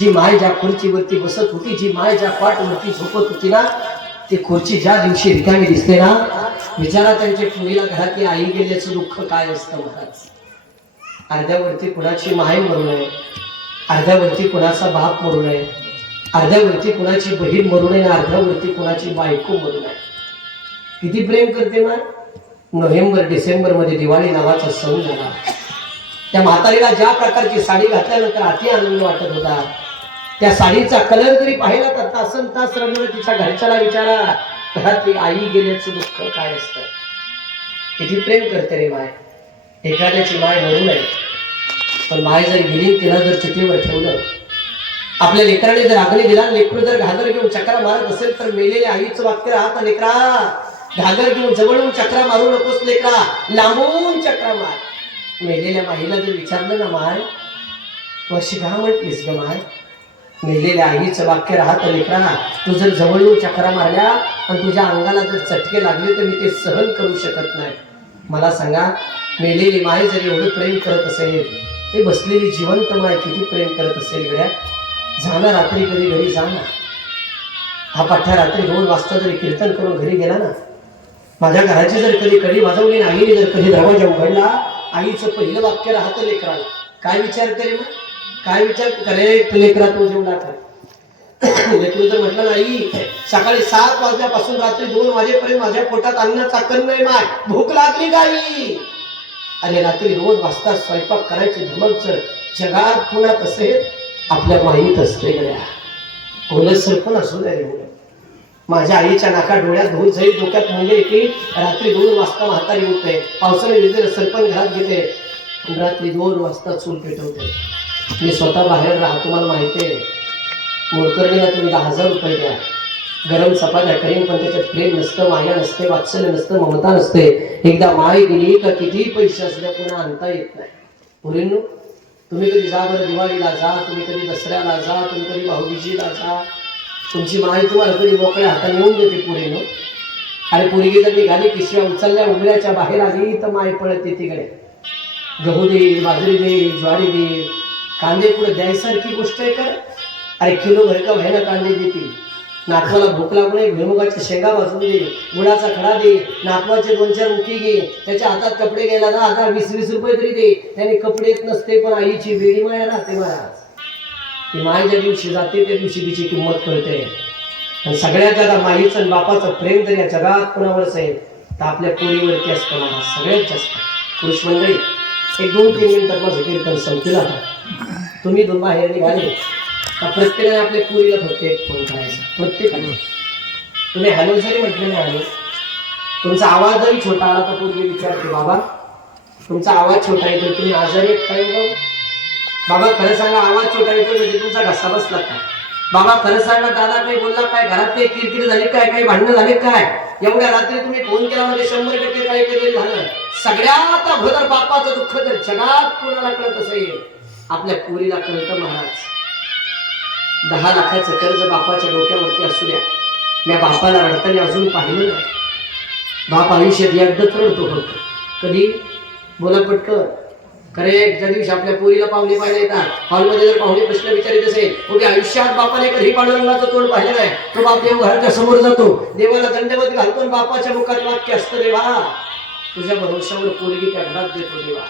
जी माय ज्या खुर्चीवरती बसत होती जी माय ज्या पाठवरती झोपत होती ना ती खुर्ची ज्या दिवशी रिकामी दिसते ना विचारा त्यांच्या पुरीला घरातली आई गेल्याचं दुःख काय असतं महाराज? अर्ध्यावरती कुणाची माय मरू नये अर्ध्यावरती कुणाचा बाप मरू नये अर्ध्यावरती कुणाची बहीण मरू नये अर्ध्यावरती कुणाची बायको मरू नये. किती प्रेम करते ना? नोव्हेंबर डिसेंबरमध्ये दिवाळी नावाचा सण झाला. त्या म्हातारीला ज्या प्रकारची साडी घातल्यानंतर अति आनंद वाटत होता. त्या साडीचा कलर जरी पाहिला तर तासन तास रडलं तिच्या घरच्याला विचारा घरातली आई गेल्याचं दुःख काय असतं? किती प्रेम करते रे माय. एखाद्याची माय मरू नये पण माय जर गेली तिला जर चितीवर ठेवलं आपल्या लेकराने जर आगले दिला लेकरू जर घागर घेऊन चक्रा मारत असेल तर मेलेल्या आईचं वाक्य राहता लेकरा घागर घेऊन जवळून चक्रा मारू नकोस लेकरा. लांबून चक्रा मार. मेलेल्या माईला जर विचारलं ना माय वर्षी का म्हटलीस ग माय नेलेल्या आईचं वाक्य राहतं लेकरा तू जर जवळून चक्रा मारल्या आणि तुझ्या अंगाला जर चटके लागले तर मी ते सहन करू शकत नाही. मला सांगा नेलेली माय जर एवढं प्रेम करत असेल ते बसलेली जिवंत माय किती प्रेम करत असेल गड्या? जाणं रात्री कधी घरी जा ना हा पाठ्या रात्री दोन वाजता जरी कीर्तन करून घरी गेला ना माझ्या घराची जर कधी कडी वाजवली ना आईने जर कधी दरवाजा उघडला आईचं पहिलं वाक्य राहतं लेकराला काय विचार करे मग? काय विचार करे लेकरा तो जेवढा लेकरू म्हटलं नाही सकाळी सात वाजल्यापासून रात्री दोन वाजेपर्यंत माझ्या पोटात अन्न चाकण नाही माय. भूक लागली गाई अरे रात्री दोन वाजता स्वयंपाक करायची धमक सर जगात पुण्यात असेल आपल्या माहीत असते गड्या. ओलसर पण असू द्या रे. माझ्या आईच्या नाका डोळ्यात धुवून जाईल डोक्यात म्हणजे की रात्री दोन वाजता म्हातारी उठते पावसाने विजेला सरपण घरात घेते. रात्री दोन वाजता चूल पेटवते. मी स्वतः बाहेर राहा तुम्हाला माहिती आहे. मोरकर्णीला तुम्ही दहा हजार रुपये द्या. गरम चपात्या करीन पण त्याच्यात प्रेम नसतं माया नसते वात्सल्य नसतं ममता नसते. एकदा माय गेली का कितीही पैसे असल्या पुन्हा आणता येत नाही. मुलींनो तुम्ही कधी जा बरं दिवाळीला जा तुम्ही कधी दसऱ्याला जा तुम्ही कधी भाऊबीजीला जा. तुमची माय तुम्हाला कधी मोकळ्या हाताने येऊन देते पुरीनो. अरे पुरगी जर निघाली पिशव्या उचलल्या उघड्याच्या बाहेर आली तर माय पळते तिकडे. गहू देईल बाजरी देईल ज्वारी देईल कांदे पुढे द्यायसारखी गोष्ट आहे का? अरे किलो भर का व्हायला कांदे देतील. नातवाला भूक लागू नये भुईमुगाची शेंगा वाजवून दे गुळाचा खडा दे नातवाचे दोन चार मुठी घे त्याच्या हातात कपडे घ्यायला ना आता वीस वीस रुपये तरी दे. त्याने कपडे येत नसते पण आईची वेळी माया राहते महाराज. ती माय ज्या दिवशी जाते त्या दिवशी तिची किंमत कळते. आणि सगळ्यात जादा माईचं आणि बापाचं प्रेम जर या जगात कोणावरच आहे? तर आपल्या पोरीवरती असतं मला सगळ्यात जास्त. पुरुष मंडळी एक दोन तीन मिनिटात माझं कीर्तन संपलं आता. तुम्ही दोन बाहेर निघाले का प्रत्येकाने आपल्या पुरीला फक्त एक फोन करायचा. प्रत्येकाने तुम्ही हॅलो जरी म्हटलं नाही हॅलो तुमचा आवाज जरी छोटा आला तर पूर्वी विचारते बाबा तुमचा आवाज छोटा येतो तुम्ही आजारी काय? बाबा खरं सांगा आवाज छोटा येतो म्हणजे तुमचा घसा बसला काय बाबा खरं सांगा दादा काही बोलला काय घरात काही किरकिर झाली काय? काही भांडणं झाले काय? एवढ्या रात्री तुम्ही फोन केला म्हणजे शंभर टक्के काही तरी झालं. सगळ्यात अगोदर बापाचं दुःख जर जगात कोणाला कळत असेल? आपल्या पुरीला कळतं महाराज. दहा लाखाचं कर्ज बापाच्या डोक्यावरती असू द्या. या बापाला रडताना अजून पाहिलं नाही. बाप आयुष्यात एकदाच रडतो फक्त. कधी? बोला पटकन. खरे एकदा दिवशी आपल्या पोरीला पाहुणे पाहिजे येतात. हॉलमध्ये जर पाहुणे प्रश्न विचारित असेल उद्या आयुष्यात बापाने कधी पांडुरंगाचं तोंड पाहिलं नाही? तो बाप देव घराच्या समोर जातो. देवाला दंडवत घालतो बापाच्या मुखात वाक्य असतं देवा तुझ्या भरोशावर पोरगी त्या घरात देतो देवा.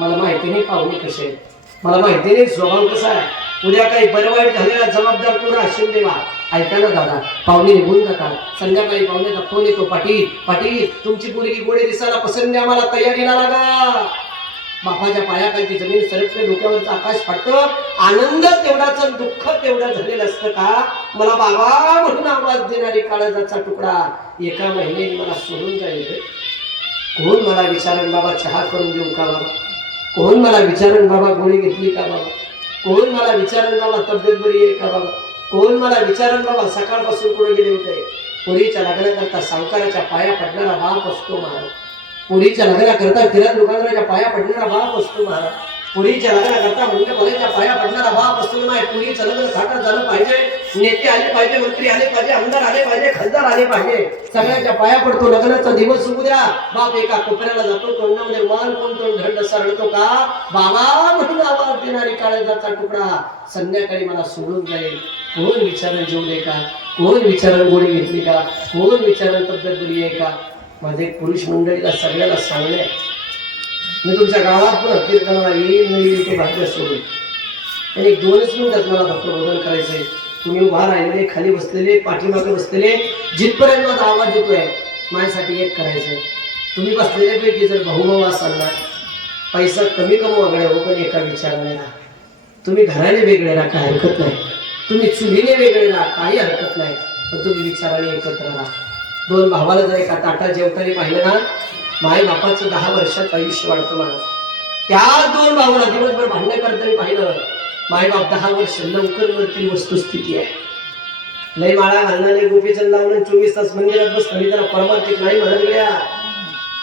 मला माहिती नाही पाहुणे कसे आहेत. मला माहिती नाही स्वभाव कसा आहे. उद्या काही बरवाईट झालेला जबाबदार तुला असेल देवा ऐका ना दादा पाहुणे निघून जातात. संध्याकाळी पाहुण्याचा फोन येतो पाटील पाटील तुमची मुलगी गोडे दिसायला पसंत आहे मला तयारीला लागा. बापाच्या पायाखालची जमीन सरकते डोक्यावरचं आकाश फाटतं. आनंद तेवढाच दुःख तेवढं झालेलं असतं का? मला बाबा म्हणून आवाज देणारी काळजाचा तुकडा एका महिन्याने मला सोडून जाईल कोण मला विचारेल बाबा चहा करून देऊ का बाबा? कोण मला विचारण बाबा गोळी घेतली का बाबा? कोण मला विचारण बाबा तब्येत बरी आहे का बाबा? कोण मला विचारण बाबा सकाळपासून कुठे गेले होते? पुरीच्या लग्नाकरता सावकाराच्या पाया पडणारा बाप असतो महाराज. पुरीच्या लग्नाकरता फिरत दुकानदाराच्या पाया पडणारा बाप असतो महाराज. पुरीच्या लग्नाकरता मुंडे कॉलेजच्या पाया पडणारा बाप असतो नाही पुरीचं लग्न थाटात झालं पाहिजे नेते आले पाहिजे मंत्री आले पाहिजे आमदार आले पाहिजे खासदार आले पाहिजे. सगळ्यांच्या पाया पडतो लग्नाचा दिवस सुरू द्या. बाप एका कोपऱ्याला जातो तोंडामध्ये मान कोण तोंड सरळतो का? बाबा म्हणून आवाज देणारी काळजाचा तुकडा. संध्याकाळी मला सोडून जाईल. कोण विचारण जेवले का? कोण विचारण गोळी घेतली का? कोण विचारण तब्येत बरी आहे का? माझे पुरुष मंडळीला सगळ्याला सांगणे. मी तुमच्या गावात पण कीर्तनाला येईल नाही येईल ते भाग्य सोडून. आणि एक दोनच मिनिटात मला फक्त बदल करायचंय. तुम्ही उभा राहिलेले खाली बसलेले पाठीमागे बसलेले जिथपर्यंत माझा आवाज येतोय माझ्यासाठी एक करायचं तुम्ही बसलेल्या पैकी जर भाऊभाऊ असाल ना पैसा कमी कमी गड्या हो पण एका विचार नाही राहा. तुम्ही घराने वेगळे राहा काही हरकत नाही. तुम्ही चुलीने वेगळे राहा काही हरकत नाही. पण तुम्ही विचाराने एकत्र राहा. दोन भावाला जर एका ताटात जेवताना पाहिलं ना माय बापाचं दहा वर्षात आयुष्य वाढतं मला. त्या दोन भावाला दिवसभर भांडण करताना पाहिलं. माय बाप दहा वर्ष लवकर वरती वस्तुस्थिती आहे. लय माळा घालणारे गोपीचंद लावून चोवीस तास मंदिरात बस मी त्याला परमार्थिक नाही म्हणत गड्या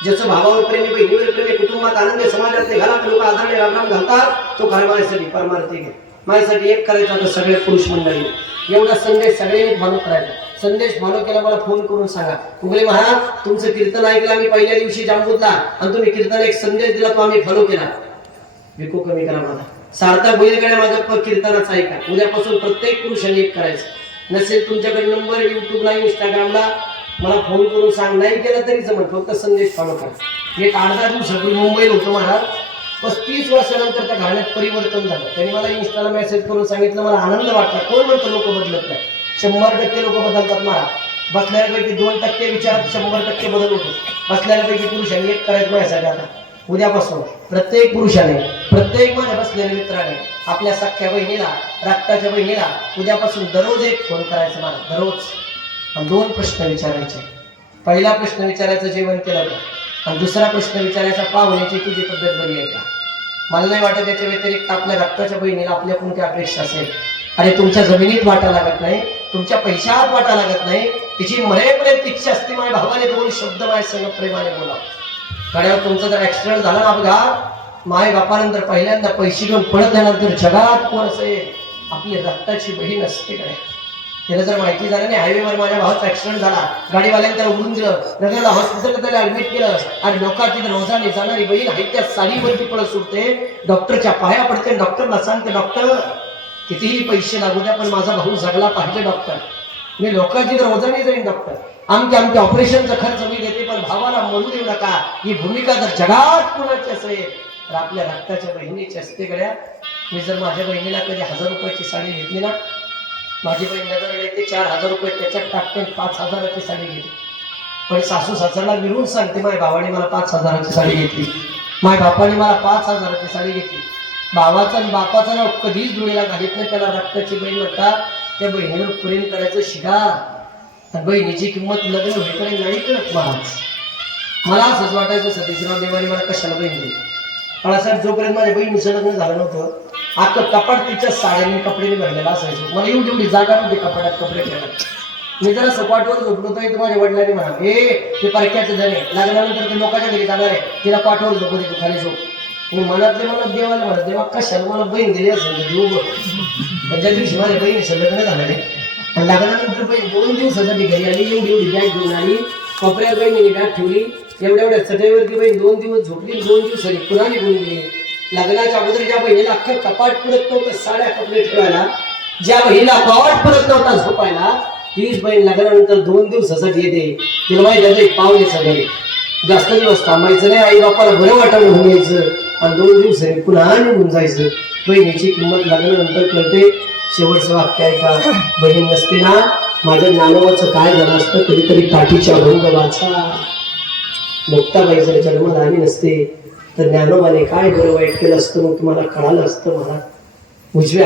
ज्याचं भावावर प्रेम बहिणीवर प्रेम कुटुंबात आनंद समाजात ते घरात लोक आदरणे रामराम घालतात तो खरं माझ्यासाठी परमार्थिक आहे. माझ्यासाठी एक करायचा तर सगळे पुरुष मंडळी. एवढा संदेश सगळ्यांनी फॉलो करायचा. संदेश फॉलो केला मला फोन करून सांगा. उगले महाराज तुमचं कीर्तन ऐकलं आम्ही पहिल्या दिवशी जांबूतला आणि तुम्ही कीर्तन एक संदेश दिला तो आम्ही फॉलो केला. विको कमी करा माझा. सारता बैलगाड्या माझा प- कीर्तनाचा ऐका. उद्यापासून प्रत्येक पुरुषाने एक करायचं. नसेल तुमच्याकडे नंबर युट्यूबला इंस्टाग्रामला मला फोन करून सांग. नाही केला तरी जमत फक्त संदेश फॉलो करा. एक अर्धा दिवसापूर्वी मुंबईला होतो महाराज. पस्तीस वर्षानंतर त्या घराण्यात परिवर्तन झालं. त्यांनी मला इंस्टाला मेसेज करून सांगितलं मला आनंद वाटला. कोण म्हणतो लोक बदलत नाही? शंभर टक्के लोक बदलतात महाराज बसल्यापैकी दोन टक्के विचारात शंभर टक्के बदल होतो. बसल्यापैकी पुरुषांनी एक करायचं माझ्यासाठी आता. उद्यापासून प्रत्येक पुरुषाने प्रत्येक माझ्या बसलेल्या मित्राने आपल्या सख्या बहिणीला रक्ताच्या बहिणीला उद्यापासून दररोज एक फोन करायचा मला दररोज. आणि दोन प्रश्न विचारायचे. पहिला प्रश्न विचारायचं जेवण केलं का? आणि दुसरा प्रश्न विचारायचा पाहुण्याची तुझी पद्धत बरी आहे का? मला नाही वाटत याच्या व्यतिरिक्त आपल्या रक्ताच्या बहिणीला आपल्याकडून काय अपेक्षा असेल. अरे तुमच्या जमिनीत वाटा लागत नाही. तुमच्या पैशात वाटा लागत नाही. तिची मरेपर्यंत इच्छा असते माझ्या भावाने दोन शब्द माझ्या संग प्रेमाने बोला. गाड्यावर तुमचा जर ऍक्सिडेंट झाला ना अपघात माय बापानंतर पहिल्यांदा पैसे घेऊन पळत जाणार तर जगात कोण असेल? आपली रक्ताची बहीण असते काय त्याला जर माहिती झालं नाही हायवेवर माझ्या भावाचा ऍक्सिडेंट झाला गाडीवाल्याने त्याला उडून दिलं नगरला हॉस्पिटलला त्याला ऍडमिट केलं आणि लोकांची रोजाने जाणारी बहीण आहे त्या साडीवरती पळत सुटते. डॉक्टरच्या पाया पडते डॉक्टरला सांगते डॉक्टर कितीही पैसे लागू द्या पण माझा भाऊ जगला पाहिजे डॉक्टर मी लोकांची रोजाने जाईन डॉक्टर आमच्या आमच्या ऑपरेशनचा खर्च मी देते पण भावाला म्हणू देऊ नका. ही भूमिका जर जगात कुणाची असेल तर आपल्या रक्ताच्या बहिणीची असते गड्या. मी जर माझ्या बहिणीला कधी हजार रुपयाची साडी घेतली ना माझी बहीण नजर येते चार हजार रुपये त्याच्यात टाकते पाच हजाराची साडी घेते. पण सासू सासऱ्याला विरून सांगते माझ्या भावाने मला पाच हजाराची साडी घेतली. माझ्या बापाने मला पाच हजाराची साडी घेतली. भावाचा आणि बापाचा नाव कधीच धुळीला घालीत नाही त्याला रक्ताची बहीण म्हणतात त्या बहिणीवर प्रेम करायचं शिका तर बहिणीची किंमत लग्न होईपर्यंत नाही करत महाराज. मला असंच वाटायचं सतीशराव देवाने मला कशाला बहीण दिली? बाळासाहेब जोपर्यंत माझ्या बहिणीचं लग्न झालं नव्हतं आता कपाट तिच्या साड्याने कपडे भरलेला असायचं. मला एवढी एवढी जागा नव्हती कपाटात कपडे ठेवायला. मी जरा सपाटवर झोपलो तर माझ्या वडिलांनी म्हणा हे ते परक्याचं झाले लागल्यानंतर ते लोकांच्या घरी जाणार आहे. तिला पाठवर झोपू दे तू खाली झोप. मी मनातले मनात देवाला म्हणत देवा कशाला मला बहीण दिली असेल तर देऊ बघ ज्या दिवशी माझ्या बहिणीचं लग्न झालं रे पण लग्नानंतर बहीण दोन दिवसासाठी घरी आली एवढी एवढी बॅग घेऊन आली कोपऱ्यात बहिणीने बॅग ठेवली एवढ्या एवढ्या चटईवरती बहीण दोन दिवस झोपली दोन दिवसांनी पुन्हा निघून गेली. लग्नाच्या अगोदर ज्या बहिणीला अख्खं कपाट पुरत नव्हतं साड्या कपडे ठेवायला ज्या बहिणीला पावट पुरत नव्हता झोपायला तीच बहीण लग्नानंतर दोन दिवसासाठी येते. तिला माहिती आहे पाहुणे सगळे. जास्त दिवस थांबायचं नाही आई बापाला बरं वाटावं होऊन यायचं. आणि दोन दिवसांनी पुन्हा निघून जायचं. बहिणीची किंमत लागल्यानंतर कळते शेवटचं वाक्य आहे का? बहीण नसते ना माझ्या ज्ञानोबाचं काय झालं असतं कधीतरी काठीच्या अभंग वाचा मुक्ताबाई जर जन्माला आली नसते तर ज्ञानोबाने काय बरं वाईट केलं असतं मग तुम्हाला कळालं असतं मला? उजव्या